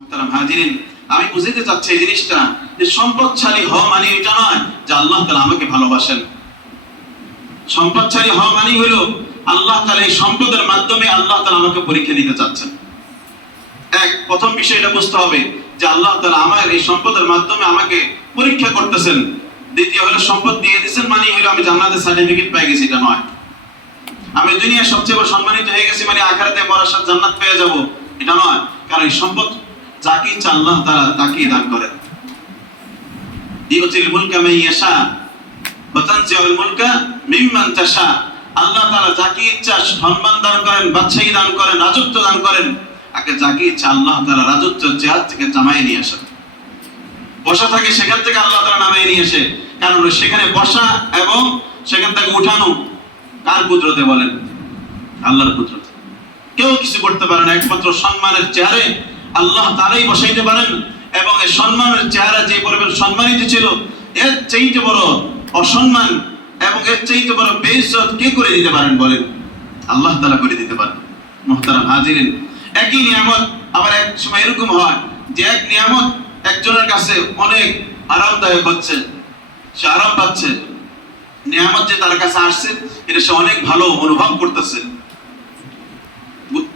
মুহতারাম হাজিরিন, আমি বুঝাতে চাচ্ছি এই জিনিসটা যে সম্পদশালী হওয়া মানে এটা নয় যে আল্লাহ তাআলা আমাকে ভালোবাসেন। সম্পদশালী হওয়া মানে হলো আল্লাহ তাআলা এই সম্পদের মাধ্যমে আল্লাহ তাআলা আমাকে পরীক্ষা নিতে চাচ্ছেন। প্রথম বিষয়টা বুঝতে হবে যে আল্লাহ তাআলা আমার এই সম্পদের মাধ্যমে আমাকে পরীক্ষা করতেছেন। দ্বিতীয় হলো সম্পদ দিয়ে দিয়েছেন মানে হলো আমি জান্নাতের সার্টিফিকেট পেয়ে গেছি, এটা নয়। আমি দুনিয়ার সবচেয়ে বড় সম্মানিত হয়ে গেছি মানে আখিরাতে মরার সাথে জান্নাত পেয়ে যাব, এটা নয়। কারণ এই সম্পদ যাকে ইচ্ছা আল্লাহ তাআলা তাকেই দান করেন। ইউতিল মুলকা মান ইয়াশা ওয়া তানজিউল মুলকা মিম্মান তাশা। আল্লাহ তাআলা যাকে ইচ্ছা সম্মান দান করেন, বাদশাহী দান করেন, রাজত্ব দান করেন। আগে যাকে ইচ্ছা আল্লাহ তাআলা রাজত্ব জিহাদ থেকে জামাই নিয়ে আসেন। বসা থাকে সেখান থেকে আল্লাহ তাআলা নামায় নিয়ে আসে। কারণ সেখানে বসা এবং সেখান থেকে উঠানো কার কুদরতে বলেন? আল্লাহর কুদরতে। কেউ কিছু করতে পারে না, একমাত্র সম্মানের চেয়ারে আল্লাহ তাআলাই বসাইতে পারেন। এবং এই সম্মানের চেহারা যে পরিমাণ সম্মানিত ছিল, এর চাইতে বড় অসম্মান এবং এর চাইতে বড় বেইজ্জত কে করে দিতে পারেন বলেন? আল্লাহ তাআলা করে দিতে পারেন। মুহতারাম হাজিরিন, একই নিয়ামত আবার এক সময় এরকম হয় যে এক নিয়ামত একজনের কাছে অনেক আরামদায়ক হচ্ছে, সে আরাম পাচ্ছে। নিয়ামত যে তার কাছে আসছে এটা সে অনেক ভালো অনুভব করতেছে।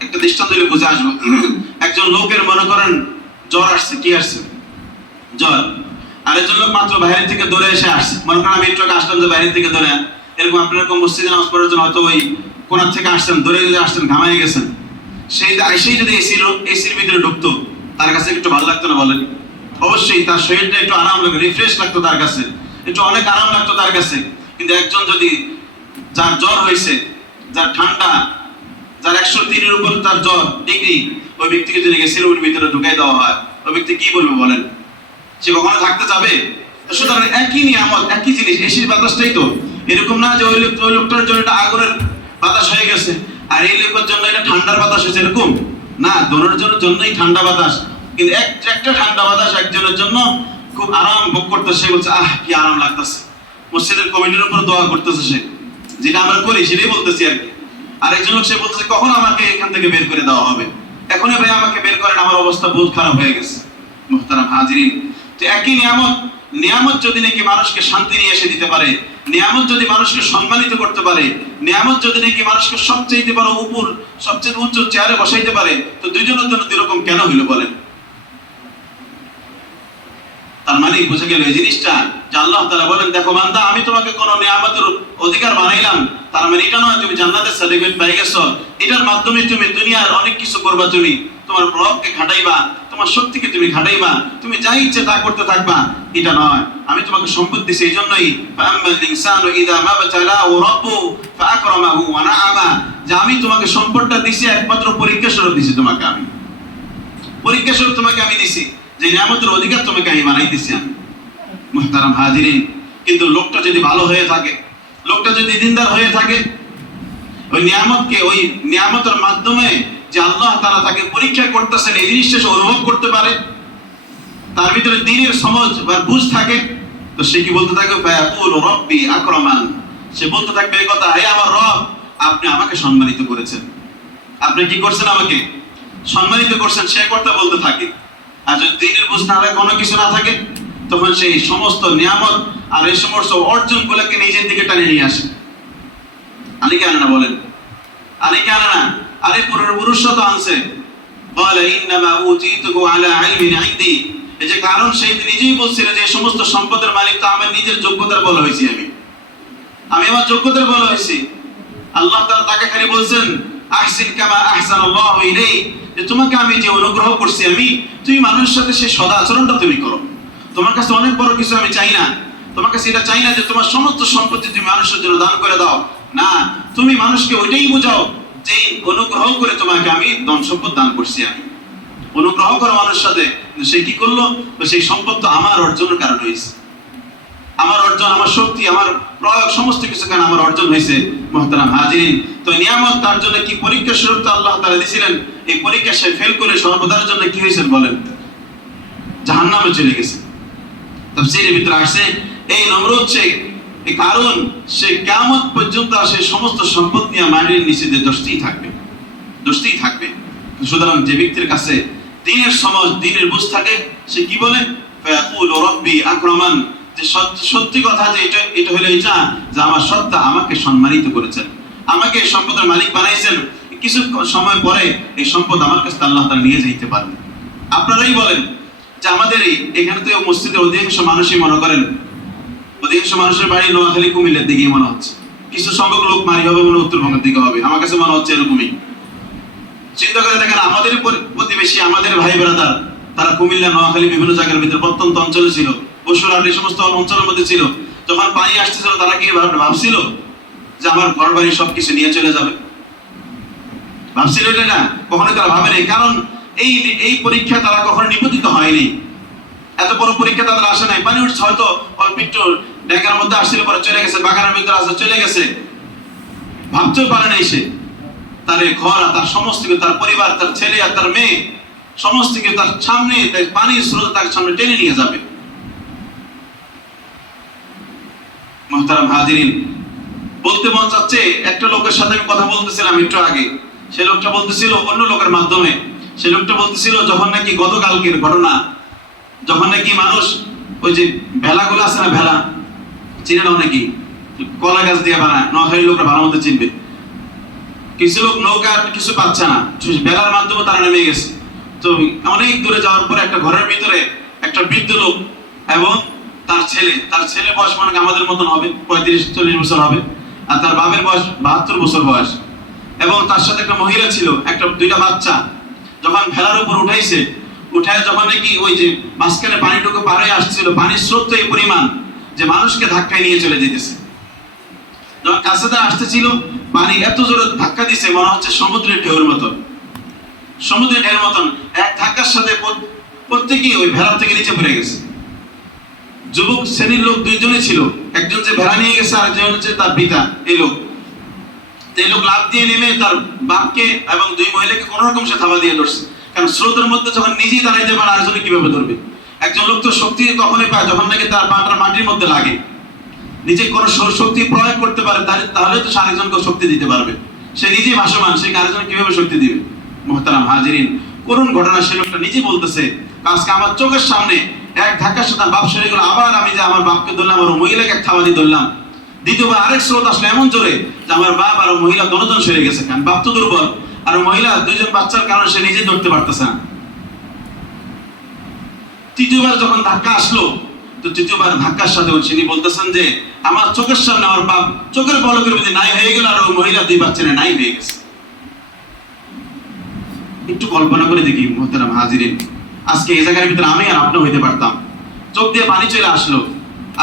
একটা দৃষ্টান্ত দিলে বুঝে আসবো। একজন লোকের মনে করেন জ্বর আসছে, কি আসছে? জ্বর। আরেকজন লোক মাত্র বাইরে থেকে দৌড়ে এসে আসছে। মনে করেন আমি একটু আসলাম যে বাইরে থেকে দৌড়ে, এরকম আপনার এরকম মসজিদে নামাজ পড়ার জন্য হয়তো ওই কোনার থেকে আসছেন, দৌড়ে যদি আসছেন, ঘামাই গেছেন, সেই যদি এসির ভিতরে ঢুকতো তার কাছে একটু ভালো লাগতো না বলেন? অবশ্যই তার শরীরটা একটু আরাম লাগতো, রিফ্রেশ লাগতো তার কাছে, একটু অনেক আরাম লাগতো তার কাছে। কিন্তু একজন যদি যার জ্বর হয়েছে, যার ঠান্ডা, যার 103-এর উপর তার জ্বর ডিগ্রি, ওই ব্যক্তিকে যদি এসির ভিতরে ঢুকাই দেওয়া হয়, ওই ব্যক্তি কি বলবে বলেন? সে কখনো থাকতে যাবে? সুতরাং একই নিয়ামত, একই জিনিস, এসির বাতাসটাই তো। এরকম না যে ওই লোকটার জন্য এটা আগুনের বাতাস হয়ে গেছে আর এই লোকের জন্য এটা ঠান্ডার বাতাস হয়েছে, এরকম না। দোনোর জন্যই ঠান্ডা বাতাস। কিন্তু একটা ঠান্ডা বাতাস একজনের জন্য খুব আরাম ভোগ করতেছে, সে বলছে আহ কি আরাম লাগতেছে। মসজিদের কমিটির উপর দোয়া করতেছে সে, যেটা আমরা করি সেটাই বলতেছি আর কি। আরেকজন লোক সে বলতেছে কখন আমাকে এখান থেকে বের করে দেওয়া হবে, এখনই ভাই আমাকে বের করেন, আমার অবস্থা বহুত খারাপ হয়ে গেছে। মুহতারাম হাজিরিন, তো একই নিয়ামত যদি নাকি মানুষকে শান্তি নিয়ে এসে দিতে পারে, নিয়ামত যদি মানুষকে সম্মানিত করতে পারে, নিয়ামত যদি নাকি মানুষকে সবচেয়ে বড় উপর, সবচেয়ে উচ্চ চেয়ারে বসাইতে পারে, তো দুইজনের জন্য দুরকম কেন হইলো বলেন? তার মানে বুঝে গেল এই জিনিসটা যে আল্লাহ তাআলা বলেন, দেখো বান্দা, আমি তোমাকে কোন নিয়ামতের অধিকার বানাইলাম, তার মানে এটা নয় তুমি জান্নাতের সার্টিফিকেট পেয়ে গেছো, এটার মাধ্যমে তুমি দুনিয়ার অনেক কিছু করবা, তুমি তোমার প্রভাবকে খাটাইবা, তোমার শক্তিকে তুমি খাটাইবা, তুমি যা ইচ্ছে তা করতে থাকবা, এটা নয়। আমি তোমাকে সম্পদ দিছি এই জন্যই, ফাআম্মাল ইনসানু ইযা মাবতালাহু রাব্বুহু ফাআকরামাহু ওয়া নাআমা, যে আমি তোমাকে সম্পদটা দিছি একমাত্র পরীক্ষা স্বরূপ দিছি। তোমাকে আমি পরীক্ষা স্বরূপ তোমাকে আমি দিছি, যে নিয়ামতের অধিকার তোমাকে আমি বানাই দিছি আমি। মুহতারাম হাজিরিন, কিন্তু লোকটা যদি ভালো হয়ে থাকে, লোকটা যদি দিনদার হয়ে থাকে, ওই নিয়ামতের মাধ্যমে যে আল্লাহ তাআলা তাকে পরীক্ষা করতেছেন এই জিনিসটা সে অনুভব করতে পারে, তার ভিতরে দ্বীনের সমঝ বা বুঝ থাকে, তো সে কি বলতে থাকবে? ফায়াকুলু রাব্বি আকরামান। সে বলতে থাকবে এই কথা, হে আমার রব, আপনি আমাকে সম্মানিত করেছেন, আপনি কি করছেন? আমাকে সম্মানিত করছেন। সে কথা বলতে থাকে। আর যদি দ্বীনের বুঝ না থাকে, কোনো কিছু না থাকে, তখন সেই সমস্ত নিয়ামত আর এই সমস্ত অর্জনগুলোকে নিজের দিকে টানে নিয়ে আসে। আনি কেন না বলেন? আনি কেন না? আরে পুরুষরা তো আনছে, বলে ইন্নামা উতিতুহু আলা ইলমিন ইনদি। এই যে কারণ সে নিজেই বলছিল যে এই সমস্ত সম্পদের মালিক তো আমার নিজের যোগ্যতার বলে হয়েছি, আমি আমার যোগ্যতার বলে হয়েছি। আল্লাহ তাআলা তাকে খালি বলছেন আহসিন কামা আহসানাল্লাহু ইলাইক, যে তোমাকে আমি যে অনুগ্রহ করছি আমি, তুমি মানুষের সাথে সেই সদাচরণটা তুমি করো। তোমার কাছে অনেক বড় কিছু আমি চাই না, তোমার কাছে এটা চাই না যে তোমার সমস্ত সম্পত্তি তুমি মানুষের জন্য দান করে দাও, না, তুমি মানুষকে ওইটাই বুঝাও যে অনুগ্রহ করে তোমাকে আমি ধন সম্পদ দান করছি। আমি অনুগ্রহ করো মানুষের সাথে, সে কি করলো? সেই সম্পদ তো আমার অর্জনের কারণ হয়েছে, আমার অর্জন, আমার শক্তি, আমার প্রয়োগ, সমস্ত কিছু কেন আমার অর্জন হয়েছে। মুহতারাম হাজিরিন, তো নিয়ামত তার জন্য কি পরীক্ষা স্বরূপ তো আল্লাহ তাআলা দিয়েছিলেন। এই পরীক্ষা সে ফেল করে সর্বদার জন্য কি হয়েছে বলেন? জাহান্নামে চলে গেছে। তাফসীরের ভিতরে আসে এই নমরুদ এই কারণ সে কিয়ামত পর্যন্ত সে সমস্ত সম্পদ নিয়ে মাটির নিচে দোষতেই থাকবে। সুতরাং যে ব্যক্তির কাছে দিনের সমাজ, দিনের বুঝ থাকে, সে কি বলে? ফায়াকুলু রাব্বি আকরামান, যে সত্যি কথা যে এটা হলো এটা, যে আমার সত্তা আমাকে সম্মানিত করেছেন, আমাকে সম্পদের মালিক বানাইছেন। কিছু সময় পরে এই সম্পদ আমার কাছে আল্লাহ তাআলা নিয়ে যেতে পারেন। আপনারাই বলেন যে আমাদের এখানে তো মসজিদের অধিকাংশ মানুষই মনে করেন, অধিকাংশ মানুষের বাড়ি নোয়াখালী কুমিল্লার দিকেই মনে হচ্ছে, কিছু সংখ্যক লোক মারি হবে মনে উত্তরবঙ্গের দিকে হবে, আমার কাছে মনে হচ্ছে এরকমই। চিন্তা করে দেখেন, আমাদের প্রতিবেশী, আমাদের ভাই ব্রাদার, তারা কুমিল্লা, নোয়াখালী বিভিন্ন জায়গার ভিতরে প্রত্যন্ত অঞ্চলে ছিল, বসুরহাট এই সমস্ত অঞ্চলের মধ্যে ছিল। যখন পানি আসতেছিল তারা কি ভাবছিল যে আমার ঘর বাড়ি সবকিছু নিয়ে চলে যাবে? ভাবছিল এটা না, কখনো তারা ভাবে নাই। কারণ এই পরীক্ষা তারা কখনো নিবেদিত হয়নি, এত বড় পরীক্ষা তাদের আসে নাই। পানি উঠছে হয়তো অল্প একটু ড্যাঙ্গার মধ্যে আসছিল, পরে চলে গেছে, বাগানের ভিতরে আসলে চলে গেছে, ভাবতেও পারে নাই সে। তার ঘর, তার সমস্ত কিছু, তার পরিবার, তার ছেলে আর তার মেয়ে, সমস্ত কিছু তার সামনে, পানির স্রোত তার সামনে টেনে নিয়ে যাবে। মুহতারাম হাজিরিন, বলতে মন চাচ্ছে, একটা লোকের সাথে আমি কথা বলতেছিলাম একটু আগে, সে লোকটা বলতেছিল অন্য লোকের মাধ্যমে, সে লোকটা বলতেছিল যখন নাকি গতকালকের ঘটনা, যখন নাকি মানুষ ওই যে ভেলাগুলো আছে না, ভেলা চিনে নাও নাকি, কলা গাছ দিয়ে বানায়, নোয়াখালীর লোকরা ভালো মতো চিনবে। কিছু লোক নৌকা কিছু পাচ্ছে না, ভেলার মাধ্যমে তারা নেমে গেছে। তো অনেক দূরে যাওয়ার পরে একটা ঘরের ভিতরে একটা বৃদ্ধ লোক এবং তার ছেলে বয়স মানে আমাদের মতন হবে, 35-40 বছর হবে, আর তার বাপের বয়স 72 বছর বয়স, এবং তার সাথে একটা মহিলা ছিল, দুইটা বাচ্চা। যখন ভেলার উপর উঠাইছে, উঠায় যখন নাকি ওই যে মাঝখানে পানিটুকু পারে আসছিল, পানির স্রোত এই পরিমাণ যে মানুষকে ধাক্কায় নিয়ে চলে যেতেছে। যখন কাছে আসতেছিল, পানি এত জোরে ধাক্কা দিছে, মনে হচ্ছে সমুদ্রের ঢেউর মতন, সমুদ্রের ঢেউর মতন। এক ধাক্কার সাথে প্রত্যেকেই ওই ভেলা থেকে নিচে পড়ে গেছে। যুবক শ্রেণীর লোক দুইজনই ছিল, একজন যে ভেলা নিয়ে গেছে, আরেকজন হচ্ছে তার পিতা। এই লোক লাফ দিয়ে নেমে তার বাপকে এবং দুই মহিলাকে কোন রকম সে থাবা দিয়ে ধরছে। কারণ স্রোতের মধ্যে যখন নিজেই দাঁড়াইতে পারে, আরেকজনে কিভাবে ধরবে? একজন লোক তো শক্তি তখনই পায় যখন নাকি তার পাটা মাটির মধ্যে লাগে, নিজে কোনো শক্তি প্রয়োগ করতে পারে, তাহলে তো আরেকজনকে শক্তি দিতে পারবে। সে নিজেই ভাসমান, সে আরেকজন কিভাবে শক্তি দিবে? মুহতারাম হাজিরিন, করুণ ঘটনা। সে লোকটা নিজে বলতেছে, আজকে আমার চোখের সামনে এক ধাক্কার সাথে বাপ সরে গেল, আবার আমি যে আমার বাপকে ধরলাম আর মহিলাকে এক থাবা দিয়ে ধরলাম। দ্বিতীয়বার আরেক স্রোত আসলে এমন জোরে যে আমার বাপ আর মহিলা দনজন সরে গেছে। কারণ বাপ তো দুর্বল, আর মহিলা দুইজন বাচ্চার কারণে সে নিজে ধরতে পারতেছে না। তৃতীয়বার যখন ধাক্কা আসলো, তো তৃতীয়বার ধাক্কার সাথে তিনি বলতেছেন যে আমার চোখের সামনে আমার বাপ চোখের পলকের মধ্যে নাই হয়ে গেল, আর ওই মহিলা দুই বাচ্চা নাই হয়ে গেছে। একটু কল্পনা করে দেখি মুহতারাম হাজিরিন, আজকে এই জায়গার ভিতরে আমি আর আপনি হইতে পারতাম, চোখ দিয়ে পানি চলে আসলো,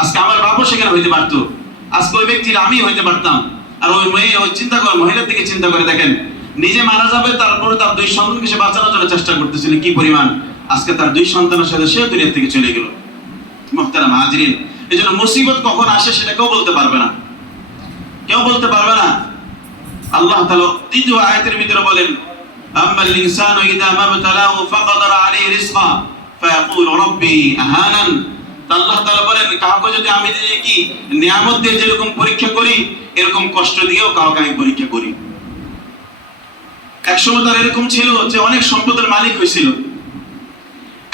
আজকে আমার বাপও সেখানে হইতে পারতো, আজকে ওই ব্যক্তির আমি হইতে পারতাম। আর ওই মেয়ে, ওই চিন্তা করে, মহিলার দিকে চিন্তা করে দেখেন, নিজে মারা যাবে, তারপরে তার দুই সন্তানকে সে বাঁচানোর জন্য চেষ্টা করতেছিল, কি পরিমাণ আজকে তার দুই সন্তানের সাথে সেও দুনিয়া থেকে চলে গেল। মুহতারাম হাজিরিন, এই জন্য মুসিবত কখন আসে সেটা কেউ বলতে পারবে না, কেউ বলতে পারবে না। আল্লাহ তাআলা দ্বিতীয় আয়াতের ভিতরে বলেন, আম্মাল ইনসানু ইযা মাবতালাহু ফাকাদারা আলাইহি রিজকা ফায়াকুলু রাব্বি আহানান। আল্লাহ তাআলা বলেন, কাউকে যদি আমি কি নিয়ামত দিয়ে যেরকম পরীক্ষা করি, এরকম কষ্ট দিয়েও কাউকে আমি পরীক্ষা করি। একসময় তার এরকম ছিল যে অনেক সম্পদের মালিক হয়েছিল,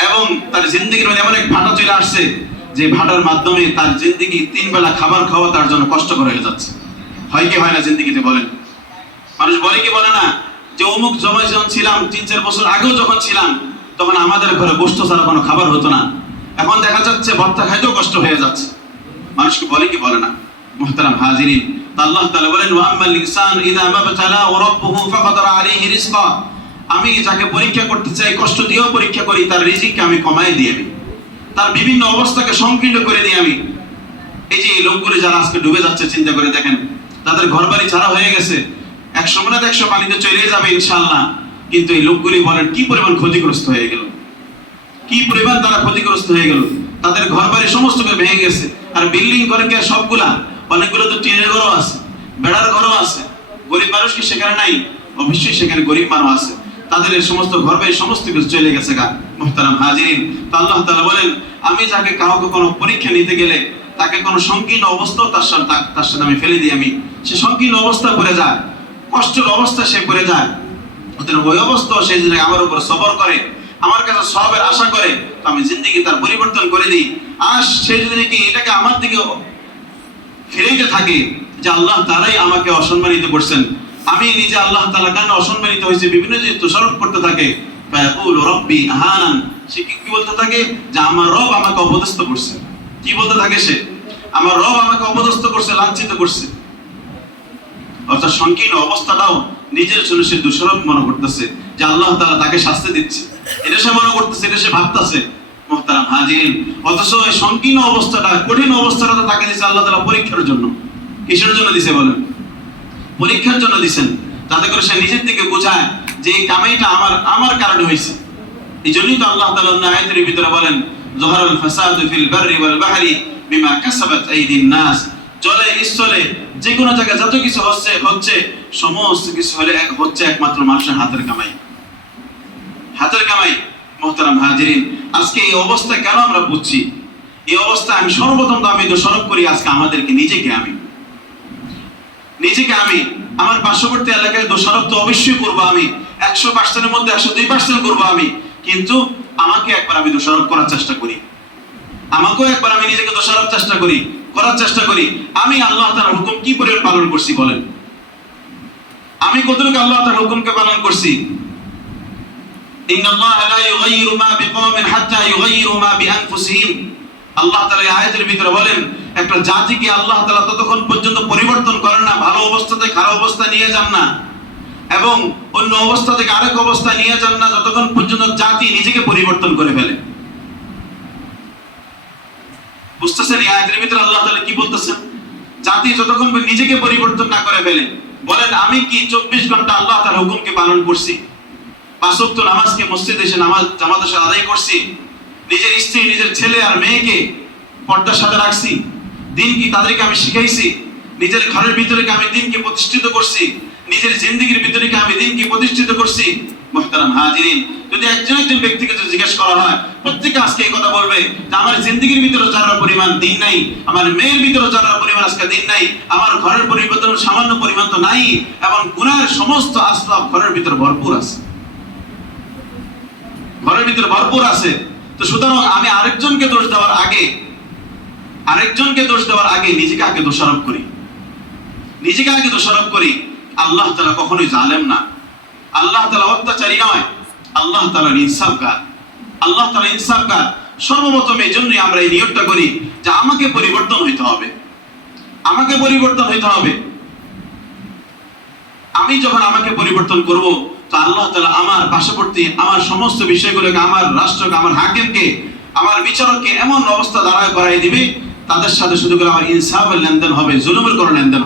এবং তার জিন্দেগির মধ্যে এমন এক ভাটা চলে আসছে যে ভাটার মাধ্যমে তার জিন্দেগি 3 বেলা খাবার খাওয়া তার জন্য কষ্টকর হয়ে যাচ্ছে। হয় কি হয় না জিন্দেগিতে? বলেন, মানুষ বলে কি বলে না যে অমুক জমায় যখন ছিলাম, 3-4 বছর আগেও যখন ছিলাম, তখন আমাদের ঘরে গোশত ছাড়া কোনো খাবার হতো না, এখন দেখা যাচ্ছে ভর্তা খাইতেও কষ্ট হয়ে যাচ্ছে। মানুষকে বলে কি বলে না? মুহতারাম হাজিরিন, আল্লাহ তাআলা বলেন, ওয়া আম্মাল ইনসান ইযা মাবতালাহু রাব্বুহু ফাকাদারা আলাইহি রিজকা। আমি যাকে পরীক্ষা করতে চাই, কষ্ট দিয়েও পরীক্ষা করি, তার রিজিককে আমি কমায় দিই, আমি তার বিভিন্ন অবস্থাকে সংকীর্ণ করে দিই আমি। এই যে লোকগুলো যারা আজকে ডুবে যাচ্ছে, চিন্তা করে দেখেন, তাদের ঘরবাড়ি ছাড়া হয়ে গেছে, 100 না 100 পানিতে চলে যাবে ইনশাআল্লাহ, কিন্তু এই লোকগুলি বলেন কি পরিমাণ ক্ষতিগ্রস্ত হয়ে গেল, কি পরিমাণ তারা ক্ষতিগ্রস্ত হয়ে গেল। তাদের ঘরবাড়ি সমস্ত ভেঙে গেছে। আর বিল্ডিং করে কি সবগুলা? অনেকগুলো তো টিনের ঘরও আছে, বেড়ার ঘরও আছে। গরিব মানুষ কি সেখানে নাই? অবশ্যই সেখানে গরিব মানুষ আছে, তাদের এই সমস্ত ঘরবাড়ি সমস্ত কিছু চলে গেছে গা। মুহতারাম হাজিরিন, তো আল্লাহ তাআলা বলেন, আমি যাকে কাউকে কোনো পরীক্ষা নিতে গেলে তাকে কোনো সংকীর্ণ অবস্থা তার সাথে আমি ফেলে দিই, আমি সে সংকীর্ণ অবস্থা পড়ে যায়, কষ্টের অবস্থা সে পড়ে যায়, ওদের ওই অবস্থা সে যদি আমার উপর সবর করে, আমার কাছে সওয়াবের আশা করে, তো আমি জিন্দেগি তার পরিবর্তন করে দিই। আর সে যদি নাকি এটাকে আমার দিকে ফিরাইতে থাকে যে আল্লাহ তাআলাই আমাকে অসম্মানিত করছেন, আমি নিজে আল্লাহ তাআলার কারণে অসম্মানিত হয়েছে, বিভিন্ন জিনিস দোষারোপ করতে থাকে, ফায়াকুলু রাব্বি আহানান, সে কি বলতে থাকে যে আমার রব আমাকে অপদস্থ করছে। কি বলতে থাকে সে? আমার রব আমাকে অপদস্থ করছে, লাঞ্ছিত করছে। অর্থাৎ সংকীর্ণ অবস্থাটাও নিজের জন্য সে দোষারোপ মনে করতেছে যে আল্লাহ তাআলা তাকে শাস্তি দিচ্ছে, এটা সে মনে করতেছে, এটা সে ভাবতেছে। মুহতারাম হাজিরিন, অথচ এই সংকীর্ণ অবস্থাটা, কঠিন অবস্থাটা তাকে দিয়েছে আল্লাহ তাআলা পরীক্ষার জন্য। কিসের জন্য দিছে বলেন? পরীক্ষার জন্য দিছেন, যাতে করে সে নিজের দিকে বোঝায় যে এই কামাইটা আমার কারণে হয়েছে। এই জন্যই তো আল্লাহ তাআলা আয়াতের ভিতরে বলেন, যহারাল ফাসাদু ফিল বাররি ওয়াল বাহরি বিমা কাসাবাত আইদিন নাস। জলে স্থলে যে কোনো জায়গায় যত কিছু হচ্ছে সমস্ত কিছু হচ্ছে একমাত্র মানুষের হাতের কামাই, হাতের কামাই। মুহতারাম হাজিরিন, আজকে এই অবস্থা কেন আমরা বুঝছি? এই অবস্থা আমি সর্বপ্রথম তো আমি দোষারোপ করি আজকে আমাদেরকে, নিজেকে আমি আমার পার্শ্ববর্তী এলাকায় দোষারোপ তো অবশ্যই করবো। আমি 100%-এর মধ্যে 102% করবো আমি, কিন্তু আমাকে একবার আমি দোষারোপ করার চেষ্টা করি, আমাকেও একবার আমি নিজেকে দোষারোপ করার চেষ্টা করি। আমি আল্লাহ তাআলার হুকুম কি পরিমাণ পালন করছি বলেন? আমি কতটুকু আল্লাহ তাআলার হুকুমকে পালন করছি? ইন্নাল্লাহা লা ইউগাইয়িরু মা বিকওমিন হাত্তা ইউগাইয়িরু মা বিআনফুসিহিম। আল্লাহ তাআলা এই আয়াতের ভিতরে বলেন, একটা জাতিকে আল্লাহ তাআলা ততক্ষণ পর্যন্ত পরিবর্তন করেন না, ভালো অবস্থা থেকে খারাপ অবস্থা নিয়ে যান না, এবং অন্য অবস্থা থেকে আরেক অবস্থা নিয়ে যান না, যতক্ষণ পর্যন্ত জাতি নিজেকে পরিবর্তন করে ফেলে। বুঝতেছেন এই আয়াতের ভিতরে আল্লাহ তাআলা কি বলতেছেন? জাতি যতক্ষণ নিজেকে পরিবর্তন না করে ফেলে। বলেন, আমি কি 24 ঘন্টা আল্লাহ তাআলার হুকুমকে পালন করছি? 5 ওয়াক্ত নামাজকে মসজিদে এসে নামাজ জামাতের সাথে আদায় করছি? নিজের স্ত্রী, নিজের ছেলে আর মেয়েকে পর্দার সাথে রাখছি? দিন কি তাদেরকে আমি শিখাইছি? নিজের ঘরের ভিতরে কি আমি দিনকে প্রতিষ্ঠিত করছি? নিজের জিন্দেগির ভিতরে কি আমি দিনকে প্রতিষ্ঠিত করছি? মুহতারাম হাজিরিন, যদি একজন ব্যক্তিকে যদি জিজ্ঞেস করা হয়, প্রত্যেকে আজকে এই কথা বলবে যে আমার জিন্দেগির ভিতরে যারা পরিমাণ দিন নাই, আমার মেয়ের ভিতরে যারা পরিমাণ আজকে দিন নাই, আমার ঘরের পরিবর্তন সামান্য পরিমাণ তো নাই, এবং গুনাহের সমস্ত আসবাব ঘরের ভিতরে ভরপুর আছে, ঘরের ভিতরে ভরপুর আছে। তো সুতরাং আমি আরেকজনকে দোষ দেওয়ার আগে নিজেকে আগে দোষারোপ করি। আল্লাহ তাআলা কখনোই জালেম না, আল্লাহ তাআলা অত্যাচারী নয়, আল্লাহ তাআলা ইনসাফগার। সর্বপ্রথম এই জন্যই আমরা এই নিয়তটা করি যে আমাকে পরিবর্তন হইতে হবে। আমি যখন আমাকে পরিবর্তন করব, তো আল্লাহ তাআলা আমার পার্শ্ববর্তী, আমার সমস্ত বিষয়গুলোকে, আমার রাষ্ট্রকে, আমার হাকিমকে, আমার বিচারককে এমন অবস্থা দাঁড়ায় করাই দিবে, তাদের সাথে শুধু করে আমার ইনসাফের লেনদেন হবে, জুলুমের কোনো লেনদেন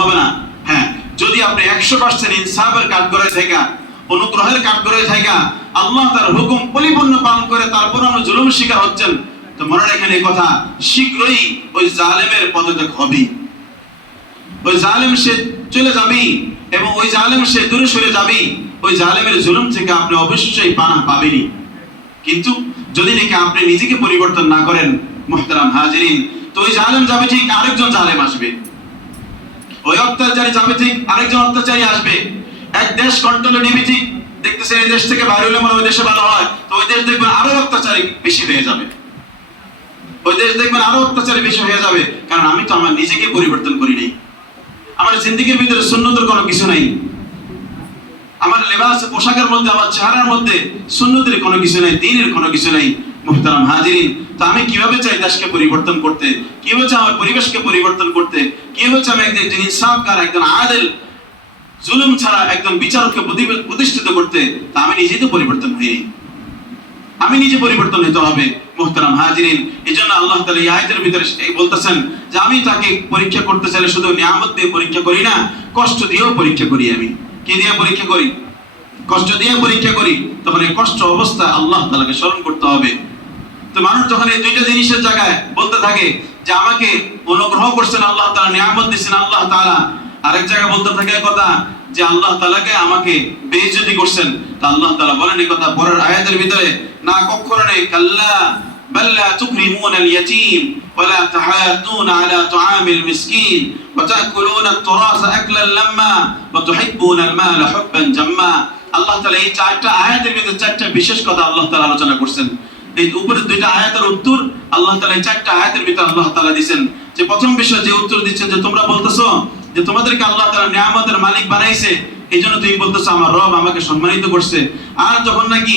হবে না। হ্যাঁ, যদি আপনি 100% ইনসাফের কাজ করে থাকা, অনুগ্রহের কাজ করে থাকা, আল্লাহ তার হুকুম পরিপূর্ণ পালন করে তারপর আপনি জুলুম শিকার হচ্ছেন, তো মনে রাখেন এই কথা, শীঘ্রই ওই জালেমের পদত্যাগ হবে। ওই জালেম সে চলে যাবে, এবং ওই জালেম সে দূরে সরে যাবে। ওই জালেমের জুলুম থেকে আপনি অবশ্যই পানা পাবেনই। কিন্তু যদি নাকি আপনি নিজেকে পরিবর্তন না করেন, মুহতারাম হাজিরিন, তো ওই জালেম যাবে ঠিক, আরেকজন জালেম আসবে। ওই অত্যাচারী যাবে ঠিক, আরেকজন অত্যাচারী আসবে। এক দেশ কন্ট্রোলে নিবে ঠিক, দেখতেছেন এই দেশ থেকে বাইরে হলে মনে ওই দেশে ভালো হয়, তো ওই দেশ দেখবেন আরো অত্যাচারী বেশি হয়ে যাবে। কারণ আমি তো আমার নিজেকে পরিবর্তন করি নাই। আমার জিন্দেগির ভিতরে সুন্নতের কোনো কিছু নাই, আমার লেবাস পোশাকের মধ্যে, আমার চেহারার মধ্যে সুন্নতের কোনো কিছু নাই, দ্বীনের কোনো কিছু নাই। মুহতারাম হাজিরিন, তো আমি কিভাবে চাই দেশকে পরিবর্তন করতে, কিভাবে চাই আমার পরিবেশকে পরিবর্তন করতে, কিভাবে চাই আমি একজন ইনসাফকার, একজন আদিল, জুলুম ছাড়া একজন বিচারককে প্রতিষ্ঠিত করতে, তা আমি নিজেই তো পরিবর্তন হইনি, আমি নিজে পরিবর্তন হতে হবে। মুহতারাম হাজিরিন, এইজন্য আল্লাহ তাআলা এই আয়াতের ভিতরে বলতেছেন যে আমি তাকে পরীক্ষা করতে চাইলে শুধু নিয়ামত দিয়ে পরীক্ষা করি না, কষ্ট দিয়েও পরীক্ষা করি। আমি কি দিয়ে পরীক্ষা করি? কষ্ট দিয়ে পরীক্ষা করি। তখন এই কষ্ট অবস্থা আল্লাহ তাআলাকে স্মরণ করতে হবে। তো মানুষ যখন এই দুইটা জিনিসের জায়গায় বলতে থাকে যে আমাকে অনুগ্রহ করছেন আল্লাহ তাআলা, নিয়ামত দিয়েছেন আল্লাহ তাআলা, আরেক জায়গায় বলতে থাকে কথা যে আল্লাহ তাআলাকে আমাকে বেইজ্জতি করছেন, তা আল্লাহ তাআলা বলেন এই কথা পরের আয়াতের ভিতরে, না কখনো নেই, কাল্লা বাল লা তুকরিমুনাল ইয়াতীম ওয়া লা তাহাদুনা আলা তুআমিল মিসকিন ওয়া তাকুলুনা আত-তুরাসা আকলান লাম্মা ওয়া তুহিব্বুনাল মালা হুব্বান জাম্মা। আল্লাহ তাআলা এই চারটা আয়াতের ভিতরে চারটা বিশেষ কথা আল্লাহ তাআলা আলোচনা করছেন। এই উপরে দুইটা আয়াতের উত্তর আল্লাহ তাআলা এই চারটা আয়াতের ভিতরে আল্লাহ তাআলা দিবেন। যে প্রথম বিষয় যে উত্তর দিচ্ছেন যে তোমরা বলতেছো যে তোমাদেরকে আল্লাহ তাআলা নিয়ামতের মালিক বানাইছে, এইজন্য তুমি বলতেছো আমার রব আমাকে সম্মানিত করছে। আর যখন নাকি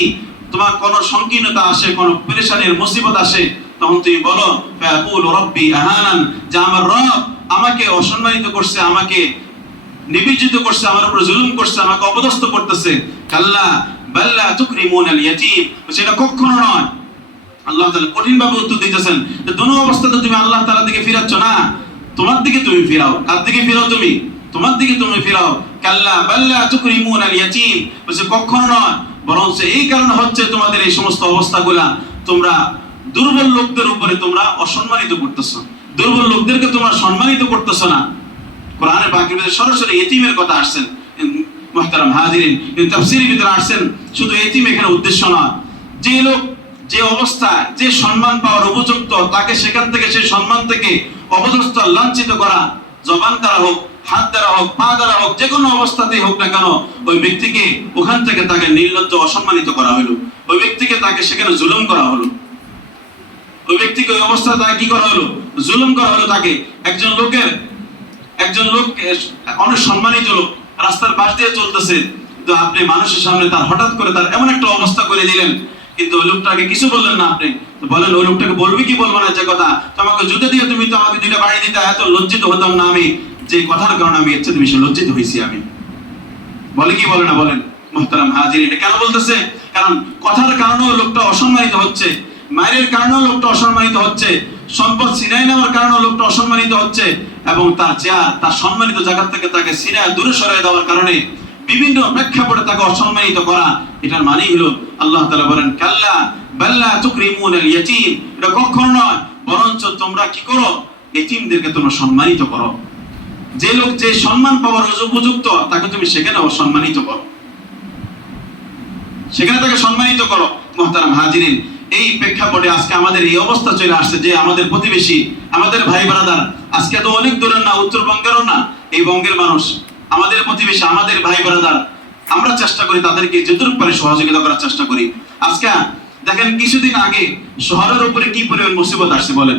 তোমার কোনো সংকীর্ণতা আসে, কোনো পেরেশানির মুসিবত আসে, তখন তুমি বলো ফায়াকুল রাব্বি আহানান, যে আমার রব আমাকে অসম্মানিত করছে, আমাকে নিবেদিত করছে, আমার উপর জুলুম করছে, আমাকে অপদস্থ করতেছে। কাল্লা বাল্লা তুকরিমুনাল ইয়াতীম, সেটা কখনো নয়। আল্লাহ তাআলা কঠিন ভাবে উত্তর দিতেছেন যে দোনো অবস্থাতে তুমি আল্লাহ তাআলার দিকে ফিরাচ্ছ না, তোমার দিকে তুমি ফিরাও। কার দিকে ফিরাও? তুমি তোমার দিকে তুমি ফিরাও। কাল্লা বাল্লা তুকরিমুনাল ইয়াতীম, বলছে কখনো নয়, বরং এই কারণে হচ্ছে তোমাদের এই সমস্ত অবস্থাগুলা, তোমরা দুর্বল লোকদের উপরে তোমরা অসম্মানিত করতেছো, দুর্বল লোকদেরকে তোমরা সম্মানিত করতেছো না। কোরআনে পাকের ভিতরে সরাসরি এতিমের কথা আসছেন মুহতারাম হাজিরিন, কিন্তু তাফসীরের ভিতরে আসছেন শুধু এতিম এখানে উদ্দেশ্য না। যে লোক যে অবস্থা যে সম্মান পাওয়ার উপযুক্ত, তাকে সেখান থেকে সেই সম্মান থেকে অপদস্থ লাঞ্ছিত করা, জবান দ্বারা হোক, হাত দ্বারা হোক, পা দ্বারা হোক, যে কোনো অবস্থাতেই হোক না কেন, ওই ব্যক্তিকে ওখান থেকে তাকে নির্লজ্জ অসম্মানিত করা হলো, ওই ব্যক্তিকে তাকে সেখানে জুলুম করা হলো, ওই ব্যক্তিকে ওই অবস্থায় তাকে কি করা হলো? জুলুম করা হলো। তাকে একজন লোক অনেক সম্মানিত লোক রাস্তার পাশ দিয়ে চলতেছে, তো আপনি মানুষের সামনে তার হঠাৎ করে তার এমন একটা অবস্থা করে দিলেন, কিন্তু ওই লোকটাকে কিছু বললেন না। আপনি বলেন ওই লোকটাকে বলবি কি বলবো না যে কথা, তোমাকে জুতো দিয়ে তুমি তো আমাকে দুইটা বাড়ি দিতে, এত লজ্জিত হতাম না আমি, যে কথার কারণে আমি এর চেয়ে বেশি লজ্জিত হয়েছি আমি। বলে কি বলে না? বলেন মুহতারাম হাজির, এটা কেন বলতেছে? কারণ কথার কারণেও লোকটা অসম্মানিত হচ্ছে, মায়ের কারণেও লোকটা অসম্মানিত হচ্ছে, সম্পদ ছিনাই নেওয়ার কারণেও লোকটা অসম্মানিত হচ্ছে, এবং তার চেয়ার তার সম্মানিত জায়গা থেকে তাকে সিনায় দূরে সরিয়ে দেওয়ার কারণে বিভিন্ন প্রেক্ষাপটে তাকে অসম্মানিত করা। এটার মানে হলো আল্লাহ তাআলা বলেন কাল্লা বাল্লা তুকরিমুনাল ইয়াতীম, এটা কখনো নয়, বরঞ্চ তোমরা কি করো? এতিমদেরকে তোমরা সম্মানিত করো। যে লোক যে সম্মান পাওয়ার উপযুক্ত, তাকে তুমি সেখানে অসম্মানিত করো, সেখানে তাকে সম্মানিত করো। মুহতারাম হাজিরিন, এই প্রেক্ষাপটে আজকে আমাদের এই অবস্থা চলে আসছে যে আমাদের প্রতিবেশী, আমাদের ভাই ব্রাদার, আজকে তো অনেক দূরের না, উত্তরবঙ্গেরও না, এই বঙ্গের মানুষ, আমাদের প্রতিবেশী, আমাদের ভাই ব্রাদার, আমরা চেষ্টা করি তাদেরকে যতটুকু পারি সহযোগিতা করার চেষ্টা করি। আজকে দেখেন কিছুদিন আগে শহরের উপরে কি পরিমাণ মুসিবত আসছে বলেন?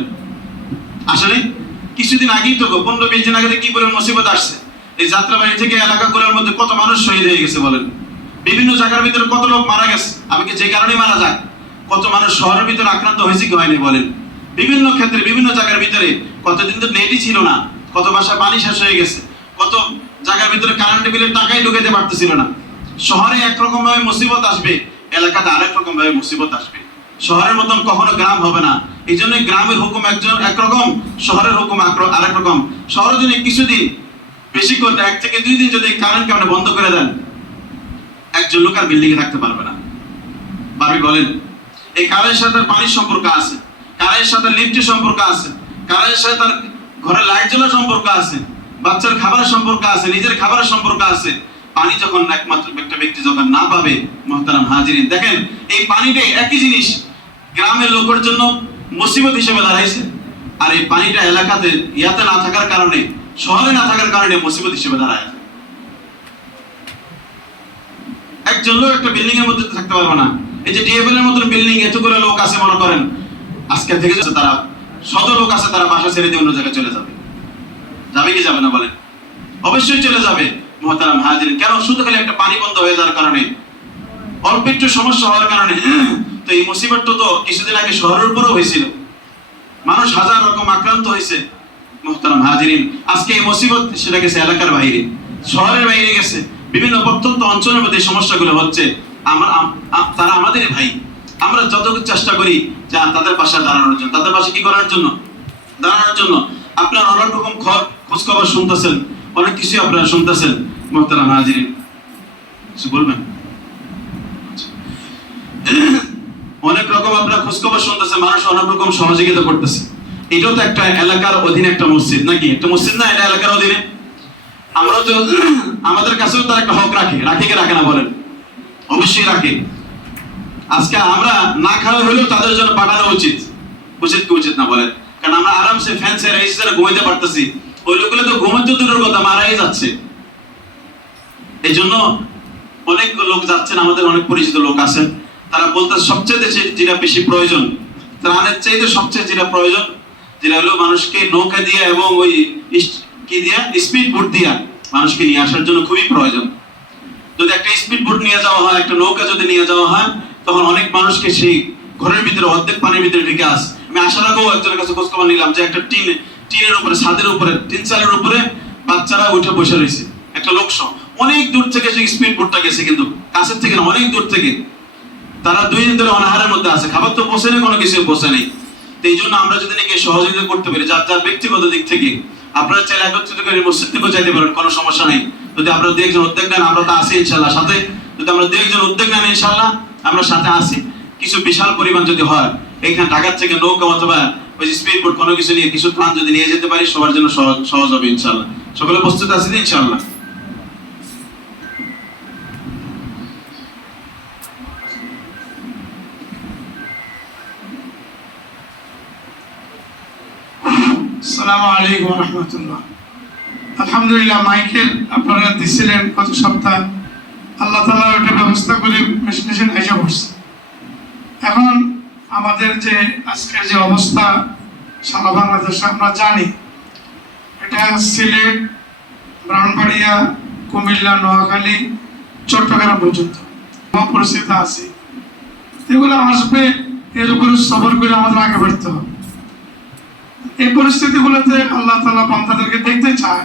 আসলে কিছুদিন আগেই তো 15-20 দিন আগে কি পরিমাণ মুসিবত আসছে। এই যাত্রাবাড়ি থেকে এলাকাগুলোর মধ্যে কত মানুষ শহীদ হয়ে গেছে বলেন? বিভিন্ন জায়গার ভিতরে কত লোক মারা গেছে, আমি কি যে কারণে মারা যাক, কত মানুষ শহরের ভিতরে আক্রান্ত হয়েছে কি হয়নি বলেন? বিভিন্ন ক্ষেত্রে বিভিন্ন জায়গার ভিতরে কতদিন তো নেটই ছিল না, কত বাসায় পানি শেষ হয়ে গেছে, কত জায়গার ভিতরে কারেন্ট বিলের টাকাই ঢুকাতে পারতেছিল না। শহরে একরকম ভাবে মুসিবত আসবে, এলাকাতে আরেক রকম ভাবে মুসিবত আসবে। শহরের মতন কখনো গ্রাম হবে না। এই জন্য গ্রামের হুকুম একরকম, শহরের হুকুম আরেক রকম। শহরে যদি কিছুদিন বেশি করে 1 থেকে 2 দিন যদি কারেন্ট আপনি বন্ধ করে দেন, একজন লোক আর বিল্ডিং এ থাকতে পারবে না। পারবে বলেন? এই কারেন্টের সাথে পানির সম্পর্ক আছে, কারেন্টের সাথে লিফটের সম্পর্ক আছে, কারেন্টের সাথে তার ঘরে লাইট জ্বলার সম্পর্ক আছে, বাচ্চার খাবারের সম্পর্ক আছে, নিজের খাবারের সম্পর্ক আছে। পানি যখন একমাত্র একটা ব্যক্তি যখন না পাবে, মুহতারাম হাজিরিন, দেখেন এই পানিটাই একই জিনিস গ্রামের লোকের জন্য মুসিবত হিসেবে দাঁড়াইছে, আর এই পানিটা এলাকাতে ইয়াতে না থাকার কারণে, শহরে না থাকার কারণে মুসিবত হিসেবে দাঁড়ায়। একজন লোক একটা বিল্ডিং এর মধ্যে থাকতে পারবে না। এই যে ডিএফএল এর মতন বিল্ডিং, এতগুলো লোক আছে, মনে করেন আজকে থেকে তারা 100 লোক আছে, তারা বাসা ছেড়ে দিয়ে অন্য জায়গায় চলে যাবে। যাবে কি যাবে না বলেন? অবশ্যই চলে যাবে মুহতারাম হাজিরিন। কেন? শুধু খালি একটা পানি বন্ধ হয়ে যাওয়ার কারণে, অল্প একটু সমস্যা হওয়ার কারণে। তো এই মুসিবতটা তো কিছুদিন আগে শহরের উপরেও হয়েছিল, মানুষ হাজার রকম আক্রান্ত হয়েছে মুহতারাম হাজিরিন। আজকে এই মুসিবত সেটা গেছে এলাকার বাইরে, শহরের বাইরে গেছে, বিভিন্ন প্রত্যন্ত অঞ্চলের মধ্যে সমস্যাগুলো হচ্ছে। তারা আমাদের ভাই, আমরা যতটুকু চেষ্টা করি যা তাদের পাশে দাঁড়ানোর জন্য, তাদের পাশে কি করার জন্য? দাঁড়ানোর জন্য। আপনারা অনেক রকম খোঁজ খবর শুনতেছেন, অনেক কিছু আপনারা শুনতেছেন মুহতারাম হাজিরিন, কিছু বলবেন? অনেক রকম আপনারা খোঁজ খবর শুনতেছেন, মানুষ অনেক রকম সহযোগিতা করতেছে। এটাও তো একটা এলাকার অধীনে একটা মসজিদ, নাকি? একটা মসজিদ না এটা এলাকার অধীনে? আমরা তো আমাদের কাছেও তার একটা হক রাখে, রাখে কি রাখে না বলেন? অবশ্যই রাখে। আজকে আমরা না খাওয়া হলেও তাদের জন্য পাঠানো উচিত, উচিত কি উচিত না বলেন? কারণ আমরা আরামসে ফ্যান্সে রাইসে ঘুমাইতে পারতেছি, ওই লোকগুলো তো ঘুমাতে দূরের কথা মারাই যাচ্ছে। এই জন্য অনেক লোক যাচ্ছেন, আমাদের অনেক পরিচিত লোক আছেন, তারা বলতে সবচেয়ে যেটা বেশি প্রয়োজন, ত্রাণের চাইতে সবচেয়ে যেটা প্রয়োজন, যেটা হলো মানুষকে নৌকা দিয়ে এবং ওই কি দিয়া স্পিড বোট দিয়া মানুষকে নিয়ে আসার জন্য খুবই প্রয়োজন। যদি একটা স্পিড বোট নিয়ে যাওয়া হয়, একটা নৌকা যদি নিয়ে যাওয়া হয়, তখন অনেক মানুষকে সেই ঘরের ভিতরে অর্ধেক পানির ভিতরে ঢেকে আস। আমি আসার আগেও একজনের কাছে খোঁজ খবর নিলাম যে একটা টিনের উপরে, ছাদের উপরে, টিন চালের উপরে বাচ্চারা উঠে বসে রয়েছে, একটা লোক সহ। অনেক দূর থেকে সেই স্পিড বোটটা গেছে, কিন্তু কাছের থেকে না, অনেক দূর থেকে। তারা 2 দিন ধরে অনাহারের মধ্যে আছে, খাবার তো পৌঁছে নেই, কোনো কিছু পৌঁছে নেই। তো এই জন্য আমরা যদি নাকি সহযোগিতা করতে পারি, যার যার ব্যক্তিগত দিক থেকে, আপনারা চাইলে একত্রিত করে মসজিদ থেকেও চাইতে পারেন, কোনো সমস্যা নেই। যদি আমরা 2-1 উদ্যোগ নেন, আমরা তো আসি ইনশাল্লাহ সাথে। যদি আমরা 2-1 উদ্যোগ নেন, ইনশাল্লাহ আমরা সাথে আসি। কিছু বিশাল পরিমাণ যদি হয়, এখানে ঢাকার থেকে নৌকা অথবা ওই স্পিড বোট কোনো কিছু নিয়ে কিছু প্ল্যান যদি নিয়ে যেতে পারি, সবার জন্য সহজ হবে ইনশাল্লাহ। সকলে প্রস্তুত আছেন ইনশাল্লাহ? আসসালামু আলাইকুম ওয়া রাহমাতুল্লাহ। আলহামদুলিল্লাহ, মাইকেল আপনারা দিছিলেন গত সপ্তাহ, আল্লাহ তাআলা ওটা ব্যবস্থা করে মেশিন এসে পড়ছে। এখন আমাদের যে আজকের যে অবস্থা সারা বাংলাদেশে আমরা জানি, এটা সিলেট, ব্রাহ্মণবাড়িয়া, কুমিল্লা, নোয়াখালী, চট্টগ্রাম পর্যন্ত পরিস্থিতি আছে। এগুলো আসবে, এর উপরে সবর করে আমাদের আগে বাড়তে হবে। এই পরিস্থিতিগুলোতে আল্লাহ তাআলা বান্দাদেরকে দেখতে চায়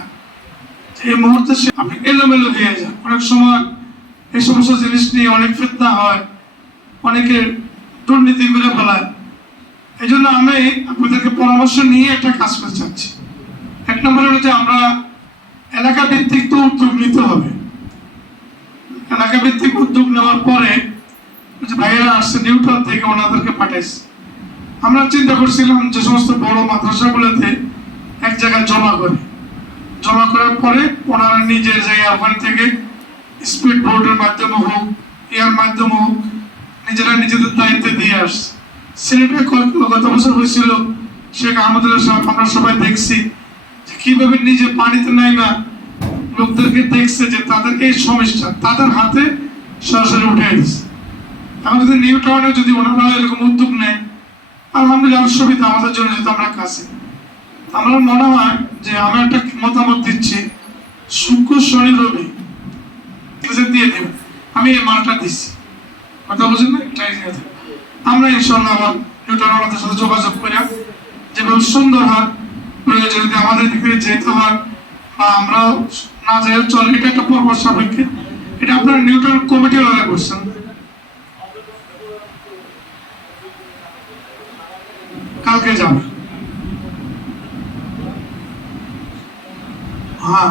এই মুহূর্তে আপনি এলোমেলো হয়ে যান। অনেক সময় এই সমস্ত জিনিস নিয়ে অনেক ফিতনা হয়, অনেকে দুর্নীতি করে ফেলায়। এই জন্য আমি আপনাদেরকে পরামর্শ নিয়ে একটা কাজ করতে চাচ্ছি। 1 নম্বর হলো যে আমরা এলাকা ভিত্তিক তো উদ্যোগ নিতে হবে। এলাকা ভিত্তিক উদ্যোগ নেওয়ার পরে যে ভাইয়েরা আসছে নিউটন থেকে, ওনাদেরকে পাঠাইছে। আমরা চিন্তা করছিলাম যে সমস্ত বড় মাদ্রাসাগুলোতে এক জায়গায় জমা করার পরে ওনারা নিজের জায়গায় ওখান থেকে স্পিড বোটের মাধ্যমে হোক, ইয়ার মাধ্যমে হোক, নিজেরা নিজেদের দায়িত্বে দিয়ে আসছে। সিলেটে গত বছর হয়েছিল, শেখ আহমদুল্লাহ সাহেব, আমরা সবাই দেখছি যে কিভাবে নিজে পানিতে নাই না লোকদেরকে দেখছে যে তাদের এই সমস্যা তাদের হাতে সরাসরি উঠে দিচ্ছে। এখন যদি নিউটাউনে যদি ওনারা এরকম উদ্যোগ নেয়, আলহামদুলিল্লাহ সুবিধা আমাদের জন্য, যেহেতু আমরা কাছে। আমার মনে হয় যে আমি একটা মতামত দিচ্ছি, শুক্র, শনি, রবি দিয়ে দেবেন। আমি এই মালটা দিচ্ছি, কথা বুঝেন না? আমরা ইনশাল্লাহ আবার নিউটন আমাদের সাথে যোগাযোগ করে যেভাবে সুন্দর হয়, প্রয়োজন যদি আমাদের দিকে যেতে হয় বা আমরাও না যাই চলে, এটা একটা পর্ব সাপেক্ষে। এটা আপনার নিউটন কমিটি লাগা করছেন, কালকে যাবে। হ্যাঁ,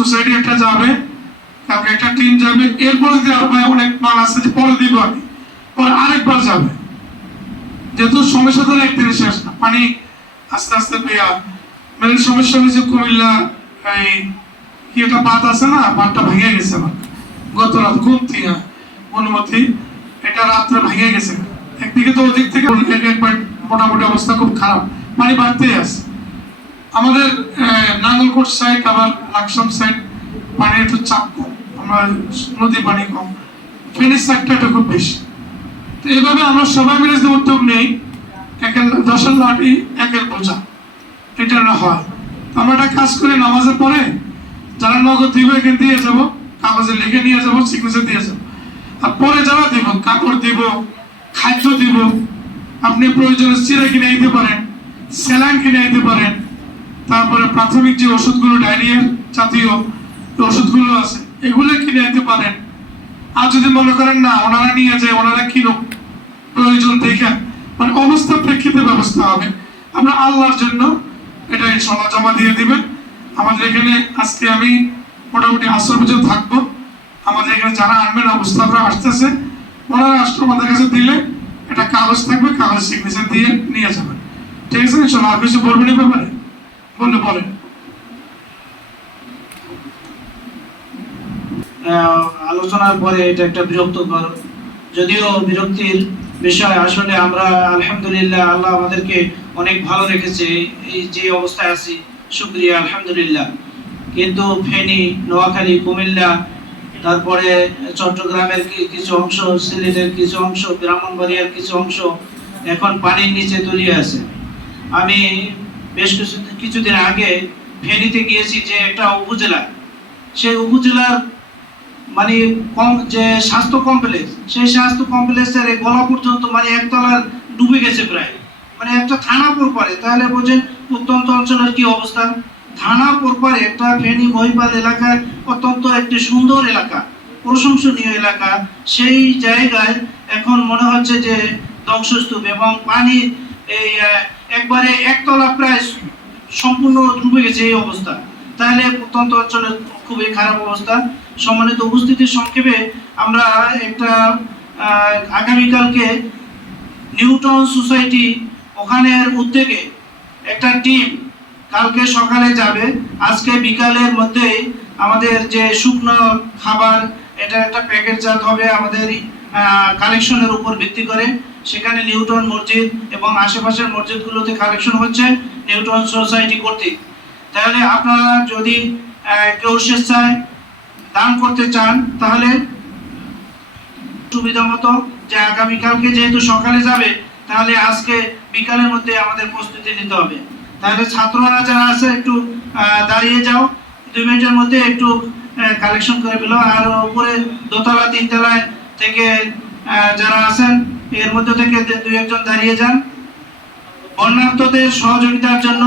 সোসাইটি একটা যাবে, কালকে একটা টিম যাবে। এরপরে অনেক মাল আছে যে পরে দিব, আমি পরে আরেকবার যাবে। যেহেতু সমস্যা তো একদিনে শেষ না, পানি আস্তে আস্তে পেয়া মেন সমস্যা হয়েছে কুমিল্লা, এই কি একটা বাঁধ আছে না, বাঁধটা ভেঙে গেছে আমার গত রাত ঘুমতি অনুমতি, এটা রাত্রে ভেঙে গেছে। একদিকে তো ওদিক থেকে মোটামুটি অবস্থা খুব খারাপ, পানি বাড়তেই আছে। আমাদের নাঙ্গলকোট সাইড আবার লাকসাম সাইড পানি একটু চাপ কম, আমরা নদী পানি কম, ফেনীর সাইডটা এটা খুব বেশি। তো এইভাবে আমরা সবাই মিলে যে উদ্যোগ নেই, একের 10 লাঠি একের বোঝা, এটা না হয়। আমরা একটা কাজ করে নামাজের পরে যারা নগদ দিব এখানে দিয়ে যাবো, কাগজে লিখে নিয়ে যাবো, সিগনেচার দিয়ে যাবো। আর পরে যারা দিব, কাপড় দিব, খাদ্য দিব, আপনি প্রয়োজনে চিরা কিনে দিতে পারেন, স্যালাইন কিনে দিতে পারেন, তারপরে প্রাথমিক যে ওষুধগুলো, ডায়রিয়া জাতীয় ওষুধগুলো আছে, এগুলো কিনে দিতে পারেন। আর যদি মনে করেন না ওনারা নিয়ে যায়, ওনারা কিনো প্রয়োজন দেখে, মানে অবস্থা প্রেক্ষিতে ব্যবস্থা হবে। আমরা আল্লাহর জন্য এটা ইনশাআল্লাহ জমা দিয়ে দিবেন। আমাদের এখানে আজকে আমি মোটামুটি আসর পর্যন্ত থাকবো। আমাদের এখানে যারা আনবেন অবস্থাপনা আসতেছে, ওনারা আসলে আমাদের কাছে দিলে একটা কাগজ থাকবে, কাগজ সিগনেচার দিয়ে নিয়ে যাবেন। ঠিক আছে ইনশাআল্লাহ? আর কিছু বলবেন এই ব্যাপারে? বললে বলেন। আলোচনার পরে এটা একটা বিরক্তকর, যদিও বিরক্তির বিষয়। আসলে আমরা আলহামদুলিল্লাহ, আল্লাহ আমাদেরকে অনেক ভালো রেখেছে, এই যে অবস্থায় আছি, শুকরিয়া আলহামদুলিল্লাহ। কিন্তু ফেনী, নোয়াখালী, কুমিল্লা তারপরে চট্টগ্রামের কিছু অংশ, সিলেটের কিছু অংশ, ব্রাহ্মণবাড়িয়ার কিছু অংশ এখন পানির নিচে তলিয়ে আছে। আমি বেশ কিছুদিন আগে ফেনীতে গিয়েছি, যে একটা উপজেলা, সেই উপজেলার মানে যে স্বাস্থ্য কমপ্লেক্স, সেই স্বাস্থ্য কমপ্লেক্সের এই গলা পর্যন্ত মানে একতলার ডুবে গেছে প্রায়, মানে একটা থানা পড়পারে। তাহলে বোঝেন প্রত্যন্ত অঞ্চলের কি অবস্থা। থানা পড়পারে একটা ফেনী মহিপাল এলাকায় অত্যন্ত একটি সুন্দর এলাকা, প্রশংসনীয় এলাকা, সেই জায়গায় এখন মনে হচ্ছে যে ধ্বংসস্তূপ, এবং পানি এই একবারে একতলা প্রায় সম্পূর্ণ ডুবে গেছে এই অবস্থা। তাহলে প্রত্যন্ত অঞ্চলের খুবই খারাপ অবস্থা। সম্মানিত উপস্থিতি, সংক্ষেপে আমরা একটা আগামীকালকে নিউটন সোসাইটি ওখানের উদ্যোগে একটা টিম কালকে সকালে যাবে। আজকে বিকালের মধ্যেই আমাদের যে শুকনো খাবার, এটা একটা প্যাকেটজাত হবে আমাদের কালেকশনের উপর ভিত্তি করে। সেখানে নিউটন মসজিদ এবং আশেপাশের মসজিদগুলোতে কালেকশন হচ্ছে নিউটন সোসাইটি কর্তৃক। তাহলে আপনারা যদি কেউ স্বেচ্ছায় দান করতে চান, তাহলে সুবিধা মতো, যে আগামীকালকে যেহেতু সকালে যাবে, তাহলে আজকে বিকালের মধ্যে আমাদের প্রস্তুতি নিতে হবে। তাহলে ছাত্ররা যারা আছে একটু দাঁড়িয়ে যাও, 2 মিনিটের মধ্যে একটু কালেকশন করে ফেলো। আর উপরে দোতলা 3 তলায় থেকে যারা আছেন এর মধ্যে থেকে 2-1 দাঁড়িয়ে যান। বন্যার্তদের সহযোগিতার জন্য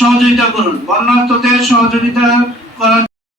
সহযোগিতা করুন, বন্যার্তদের সহযোগিতা করার